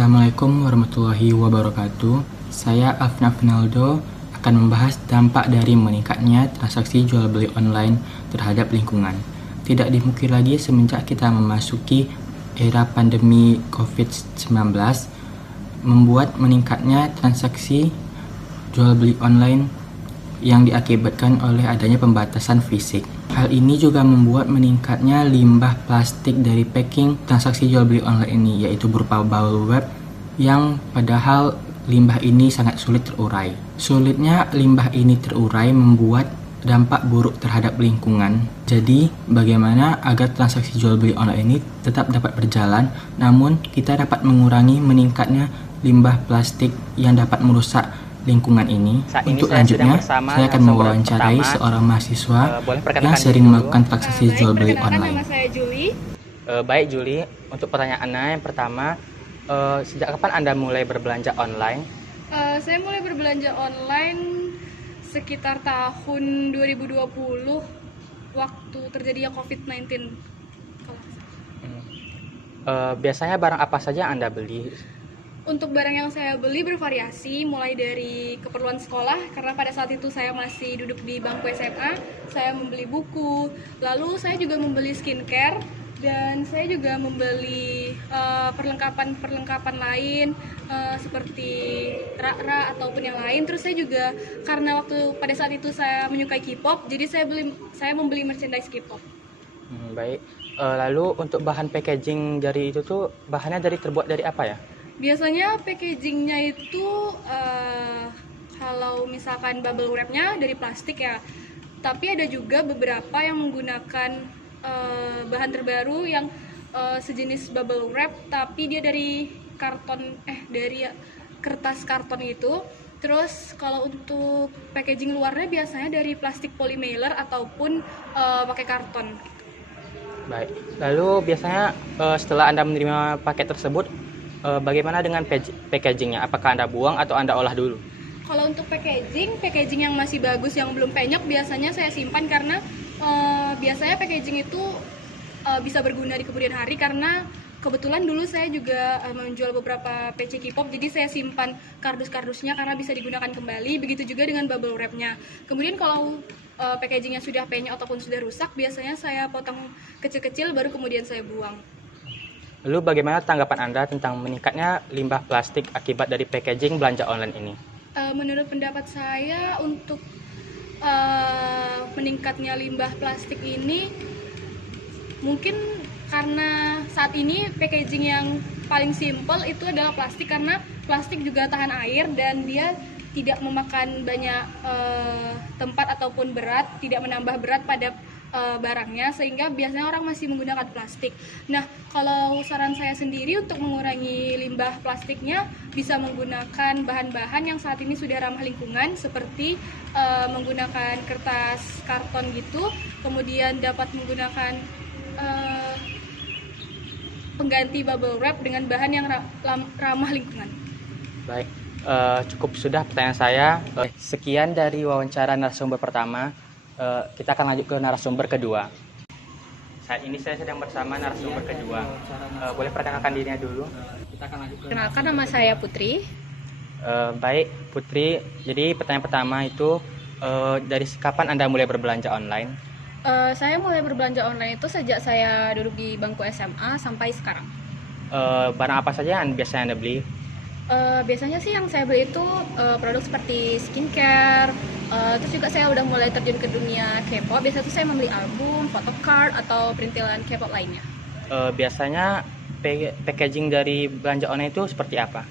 Assalamualaikum warahmatullahi wabarakatuh. Saya Afna Finaldo akan membahas dampak dari meningkatnya transaksi jual beli online terhadap lingkungan. Tidak dimungkiri lagi semenjak kita memasuki era pandemi COVID-19, membuat meningkatnya transaksi jual beli online yang diakibatkan oleh adanya pembatasan fisik. Hal ini juga membuat meningkatnya limbah plastik dari packing transaksi jual beli online ini, yaitu berupa bubble wrap yang padahal limbah ini sangat sulit terurai. Sulitnya limbah ini terurai membuat dampak buruk terhadap lingkungan. Jadi, bagaimana agar transaksi jual beli online ini tetap dapat berjalan, namun kita dapat mengurangi meningkatnya limbah plastik yang dapat merusak lingkungan ini. Untuk selanjutnya, saya akan mewawancarai seorang mahasiswa yang sering melakukan transaksi jual beli online. Nama saya Juli. Baik Juli, untuk pertanyaannya yang pertama, sejak kapan Anda mulai berbelanja online? Saya mulai berbelanja online sekitar tahun 2020 waktu terjadinya COVID-19. Biasanya barang apa saja yang Anda beli? Untuk barang yang saya beli bervariasi, mulai dari keperluan sekolah, karena pada saat itu saya masih duduk di bangku SMA, saya membeli buku, lalu saya juga membeli skincare, dan saya juga membeli perlengkapan lain, seperti rak-rak ataupun yang lain. Terus saya juga, karena pada saat itu saya menyukai K-pop, jadi saya membeli merchandise K-pop. Baik, lalu untuk bahan packaging dari itu tuh, bahannya terbuat dari apa ya? Biasanya packagingnya itu kalau misalkan bubble wrapnya dari plastik ya, tapi ada juga beberapa yang menggunakan bahan terbaru yang sejenis bubble wrap, tapi dia dari kertas karton itu. Terus kalau untuk packaging luarnya biasanya dari plastik polymailer ataupun pakai karton. Baik, lalu biasanya setelah Anda menerima paket tersebut, bagaimana dengan packagingnya? Apakah Anda buang atau Anda olah dulu? Kalau untuk packaging yang masih bagus, yang belum penyok, biasanya saya simpan karena biasanya packaging itu bisa berguna di kemudian hari, karena kebetulan dulu saya juga menjual beberapa PC K-pop, jadi saya simpan kardus-kardusnya karena bisa digunakan kembali. Begitu juga dengan bubble wrapnya. Kemudian kalau packagingnya sudah penyok ataupun sudah rusak, biasanya saya potong kecil-kecil baru kemudian saya buang. Lalu bagaimana tanggapan Anda tentang meningkatnya limbah plastik akibat dari packaging belanja online ini? Menurut pendapat saya, untuk meningkatnya limbah plastik ini mungkin karena saat ini packaging yang paling simpel itu adalah plastik, karena plastik juga tahan air dan dia tidak memakan banyak tempat ataupun berat, tidak menambah berat pada barangnya, sehingga biasanya orang masih menggunakan plastik. Nah, kalau saran saya sendiri untuk mengurangi limbah plastiknya, bisa menggunakan bahan-bahan yang saat ini sudah ramah lingkungan, seperti menggunakan kertas karton gitu, kemudian dapat menggunakan pengganti bubble wrap dengan bahan yang ramah lingkungan. Baik, cukup sudah pertanyaan saya. Sekian dari wawancara narasumber pertama. Kita akan lanjut ke narasumber kedua. Saat ini saya sedang bersama narasumber kedua. Boleh perkenalkan dirinya dulu? Kita akan lanjut ke Kenalkan, nama saya Putri. Baik, Putri. Jadi pertanyaan pertama itu, dari kapan Anda mulai berbelanja online? Saya mulai berbelanja online itu sejak saya duduk di bangku SMA sampai sekarang. Barang apa saja yang biasanya Anda beli? Biasanya sih yang saya beli itu produk seperti skincare, terus juga saya udah mulai terjun ke dunia K-pop. Biasanya tuh saya membeli album, photocard, atau perintilan K-pop lainnya. Biasanya packaging dari belanja online itu seperti apa?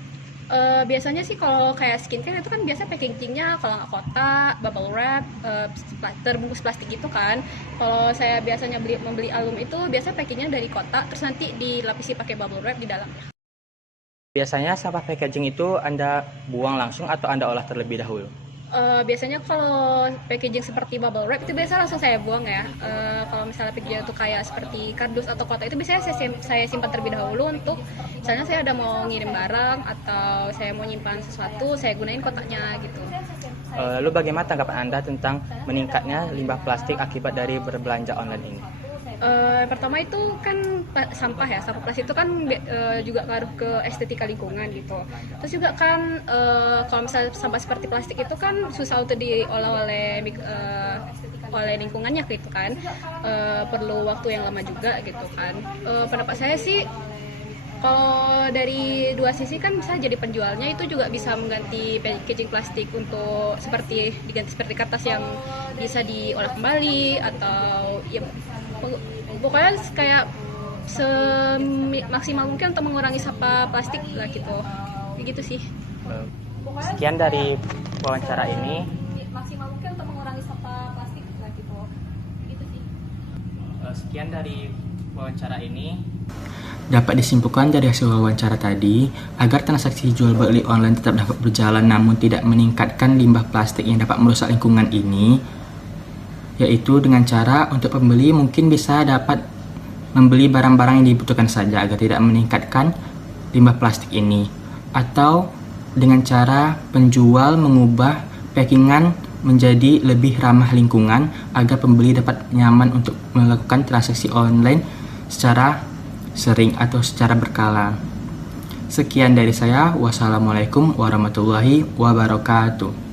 Biasanya sih kalau kayak skincare itu kan biasa packagingnya kalau nggak kotak, bubble wrap, terbungkus plastik gitu kan. Kalau saya biasanya membeli album itu biasa packagingnya dari kotak, terus nanti dilapisi pakai bubble wrap di dalamnya. Biasanya sampah packaging itu Anda buang langsung atau Anda olah terlebih dahulu? Biasanya kalau packaging seperti bubble wrap itu biasa langsung saya buang ya. Kalau misalnya packaging itu kayak seperti kardus atau kotak itu biasanya saya simpan terlebih dahulu, untuk misalnya saya udah mau ngirim barang atau saya mau nyimpan sesuatu, saya gunain kotaknya gitu. Lalu bagaimana tanggapan Anda tentang meningkatnya limbah plastik akibat dari berbelanja online ini? Yang pertama itu kan sampah ya, sampah plastik itu kan juga ngaruh ke estetika lingkungan gitu. Terus juga kan kalau misalnya sampah seperti plastik itu kan susah untuk diolah oleh lingkungannya gitu kan, perlu waktu yang lama juga gitu kan. Pendapat saya sih kalau dari dua sisi kan bisa jadi penjualnya itu juga bisa mengganti packaging plastik untuk diganti seperti kertas yang bisa diolah kembali atau ya pokoknya kayak semaksimal mungkin untuk mengurangi sampah plastik lah gitu. Gitu sih. Sekian dari wawancara ini. Maksimal mungkin untuk mengurangi sampah plastik lah gitu. Gitu sih. Sekian dari wawancara ini. Dapat disimpulkan dari hasil wawancara tadi, agar transaksi jual beli online tetap dapat berjalan namun tidak meningkatkan limbah plastik yang dapat merusak lingkungan ini, yaitu dengan cara untuk pembeli mungkin bisa dapat membeli barang-barang yang dibutuhkan saja agar tidak meningkatkan limbah plastik ini, atau dengan cara penjual mengubah packingan menjadi lebih ramah lingkungan agar pembeli dapat nyaman untuk melakukan transaksi online secara sering atau secara berkala. Sekian dari saya. Wassalamualaikum warahmatullahi wabarakatuh.